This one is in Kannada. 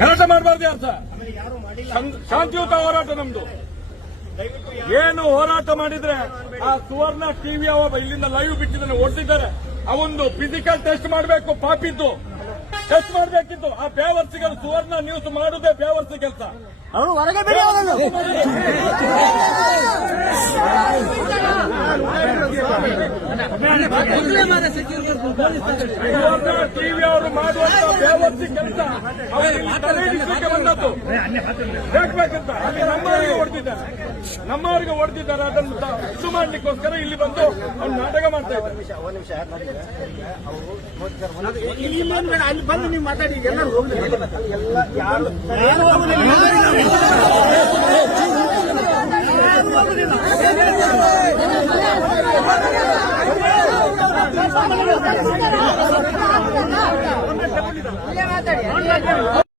ಗಲಾಟೆ ಮಾಡಬಾರ್ದು ಯಾರು ಸರ್. ಶಾಂತಿಯುತ ಹೋರಾಟ ನಮ್ದು. ಏನು ಹೋರಾಟ ಮಾಡಿದ್ರೆ ಆ ಸುವರ್ಣ ಟಿವಿ ಇಲ್ಲಿಂದ ಲೈವ್ ಬಿಟ್ಟಿದ್ದಾನೆ, ಹೊಡೆದಿದ್ದಾರೆ. ಅವೊಂದು ಫಿಸಿಕಲ್ ಟೆಸ್ಟ್ ಮಾಡಬೇಕು, ಪಾಪಿದ್ದು ಟೆಸ್ಟ್ ಮಾಡಬೇಕಿತ್ತು. ಆ ಬೇವರ್ಸಿಗಳು ಸುವರ್ಣ ನ್ಯೂಸ್ ಮಾಡುದೇ ಬೇವರ್ಸಿ ಕೆಲಸ. ಅವನು ಹೊರಗೆ ಬಿಡಿ ಅವನನ್ನು. ಟಿವಿ ಅವರು ಮಾಡುವಂತ ಬೇವರ್ಸಿ ಕೆಲಸ ಅವರಿಗೆ ಬಂದದ್ದು ಬೇಕಂತ ಅಲ್ಲಿ ನಮ್ಮವರಿಗೆ ಹೊಡೆದಿದ್ದಾರೆ. ಅದನ್ನು ಇದು ಮಾಡ್ಲಿಕ್ಕೋಸ್ಕರ ಇಲ್ಲಿ ಬಂದು ಅವ್ರು ನಾಟಕ ಮಾಡ್ತಾ ಇದ್ದಾರೆ. ಅಲ್ಲಿ ಬಂದು ನೀವು ಮಾತಾಡಿ ಎಲ್ಲರೂ ಹೋಗ್ಲಿ.